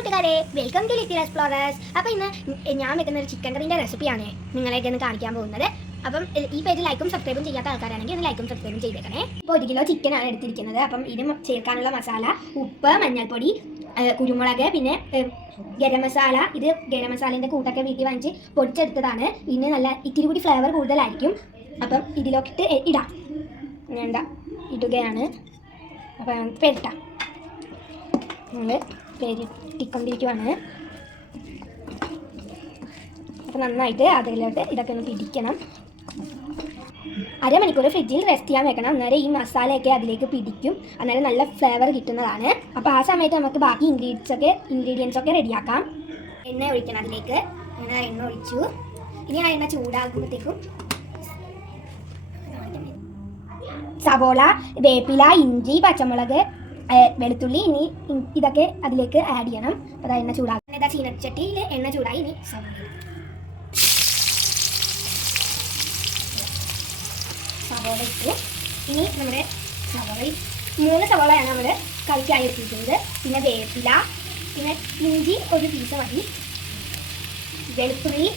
കൂട്ടുകാരെ, welcome to little explorers. അപ്പോൾ ഇന്ന് ഞാൻ വെക്കുന്ന ഒരു ചിക്കൻ കറിൻ്റെ റെസിപ്പിയാണ് നിങ്ങളെയൊക്കെ ഒന്ന് കാണിക്കാൻ പോകുന്നത്. അപ്പം ഈ പേജ് ലൈക്കും സബ്സ്ക്രൈബും ചെയ്യാത്ത ആൾക്കാരാണെങ്കിൽ ഒന്ന് ലൈക്കും സബ്സ്ക്രൈബും ചെയ്തേക്കണേ. ഇപ്പോൾ 1 കിലോ ചിക്കനാണ് എടുത്തിരിക്കുന്നത്. അപ്പം ഇതിന് ചേർക്കാനുള്ള മസാല ഉപ്പ്, മഞ്ഞൾപ്പൊടി, കുരുമുളക്, പിന്നെ ഗരം മസാല. ഇത് ഗരം മസാലേൻ്റെ കൂട്ടൊക്കെ വീട്ടിൽ വാങ്ങിച്ച് പൊടിച്ചെടുത്തതാണ്. ഇതിന് നല്ല ഇത്തിരി കൂടി ഫ്ലേവർ കൂടുതലായിരിക്കും. അപ്പം ഇതിലോട്ട് ഇടാം. ഞാൻ ഇടുകയാണ്. അപ്പം പെരട്ടാം. നമ്മൾ പെരട്ടിക്കൊണ്ടിരിക്കുവാണ്. അപ്പോൾ നന്നായിട്ട് അതിലോട്ട് ഇതൊക്കെ ഒന്ന് പിടിക്കണം. അരമണിക്കൂർ ഫ്രിഡ്ജിൽ റെസ്റ്റ് ചെയ്യാൻ വെക്കണം. അന്നേരം ഈ മസാലയൊക്കെ അതിലേക്ക് പിടിക്കും. അന്നേരം നല്ല ഫ്ലേവർ കിട്ടുന്നതാണ്. അപ്പോൾ ആ സമയത്ത് നമുക്ക് ബാക്കി ഇൻഗ്രീഡിയൻസ് ഒക്കെ റെഡിയാക്കാം. എണ്ണ ഒഴിക്കണം അതിലേക്ക്. അങ്ങനെ എണ്ണ ഒഴിച്ചു. ഇനി ആ എണ്ണ ചൂടാകുമ്പോഴത്തേക്കും സവോള, വേപ്പില, ഇഞ്ചി, പച്ചമുളക്, വെളുത്തുള്ളി, ഇനി ഇതൊക്കെ അതിലേക്ക് ആഡ് ചെയ്യണം. അപ്പോൾ എണ്ണ ചൂടാക്കി ചീനച്ചട്ടിയിൽ എണ്ണ ചൂടായി. ഇനി സവോള ഇട്ടു. ഇനി നമ്മുടെ 3 സവോളയാണ് നമ്മൾ കറിക്കായി എടുത്തിരിക്കുന്നത്. പിന്നെ വേപ്പില, പിന്നെ ഇഞ്ചി 1 പീസ് മതി, വെളുത്തുള്ളി,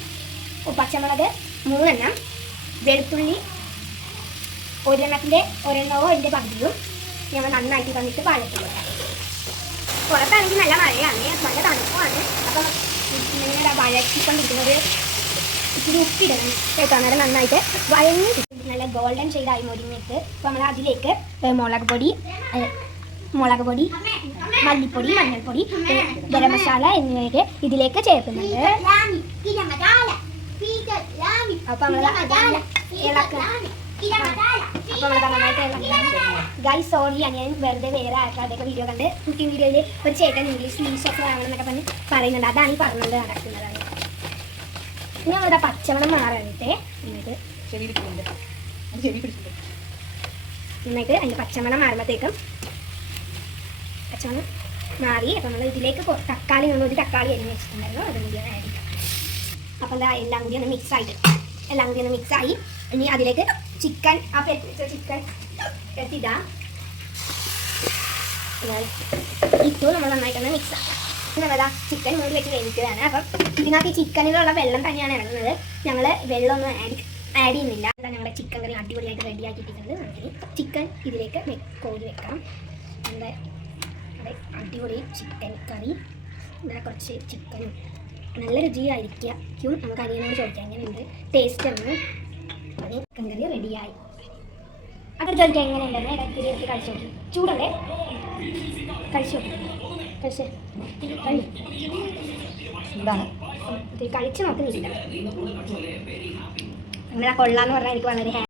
പച്ചമുളക് 3 എണ്ണം, വെളുത്തുള്ളി ഒരെണ്ണമോ അതിൻ്റെ പകുതിയും ഞങ്ങൾ നന്നായിട്ട് വന്നിട്ട് വഴറ്റുക. പുറത്താണെങ്കിൽ നല്ല മഴയാണ്, നല്ല തണുപ്പുമാണ്. അപ്പം ഇങ്ങനെ വഴറ്റിക്കൊണ്ടിരിക്കുന്നത് ഇച്ചിരി ഉപ്പിടണം കേട്ടോ. അന്നേരം നന്നായിട്ട് വഴങ്ങി നല്ല ഗോൾഡൻ ഷെയ്ഡായി മൊരിഞ്ഞിട്ട് അപ്പോൾ നമ്മൾ അതിലേക്ക് മുളക് പൊടി, മല്ലിപ്പൊടി, മഞ്ഞൾപ്പൊടി, ഗരം മസാല എന്നിവയൊക്കെ ഇതിലേക്ക് ചേർക്കുന്നുണ്ട്. അപ്പോൾ നമ്മൾ ഗൈസ് സോറി, ഞാൻ വെറുതെ വേറെ ആൾക്കാരുടെയൊക്കെ വീഡിയോ കണ്ട് കുക്കിംഗ് വീഡിയോയിൽ ഒരു ചേട്ടൻ ഇംഗ്ലീഷ് മീൻസ് ഒക്കെ വാങ്ങണം എന്നൊക്കെ പറയുന്നുണ്ട്. അതാണ് ഈ പറഞ്ഞത് നടക്കുന്നത്. ഇനി നമ്മളുടെ പച്ചമണം മാറാനിട്ട് നന്നായിട്ട് അതിൻ്റെ പച്ചമണം മാറുമ്പോഴത്തേക്കും പച്ചമണം മാറി. അപ്പോൾ നമ്മൾ ഇതിലേക്ക് തക്കാളി, ഒരു തക്കാളി അരിഞ്ഞ് വെച്ചിട്ടുണ്ടായിരുന്നു, അതും കൂടി ആഡ് ചെയ്യാം. അപ്പോൾ എല്ലാം കൂടി ഒന്ന് മിക്സായി. ഇനി അതിലേക്ക് ചിക്കൻ, ആ പെരട്ടി ചിക്കൻ എടുത്തിടാം. ഇട്ടു നമ്മൾ നന്നായിട്ടൊന്ന് മിക്സ് ആക്കാം. നമ്മളതാ ചിക്കൻ മൂടി വെച്ച് വേവിക്കുകയാണ്. അപ്പം ഇതിനകത്ത് ഈ ചിക്കനിലുള്ള വെള്ളം തന്നെയാണ് ഇറങ്ങുന്നത്. ഞങ്ങൾ വെള്ളമൊന്നും ആഡ് ചെയ്യുന്നില്ല. ഞങ്ങളുടെ ചിക്കൻ കറി അടിപൊളിയായിട്ട് റെഡിയാക്കിയിട്ടുണ്ട്. നമുക്ക് ചിക്കൻ ഇതിലേക്ക് കോരി വെക്കാം. നമ്മുടെ അടിപൊളി ചിക്കൻ കറി. ഇവിടെ കുറച്ച് ചിക്കനും നല്ല രുചിയായിരിക്കും. നമുക്ക് അരിയനോട് ചോദിക്കാം എങ്ങനെയുണ്ട് ടേസ്റ്റ് എന്ന്. അത് ചിക്കൻ കറി റെഡിയായി. അത് ചോദിക്കാം എങ്ങനെയുണ്ടെന്ന്. ഇടയ്ക്ക് എടുത്ത് കഴിച്ചു നോക്കി. ചൂടല്ലേ? കഴിച്ചു നോക്കുന്നില്ല. അങ്ങനെ കൊള്ളാന്ന് പറഞ്ഞാൽ എനിക്ക് വളരെ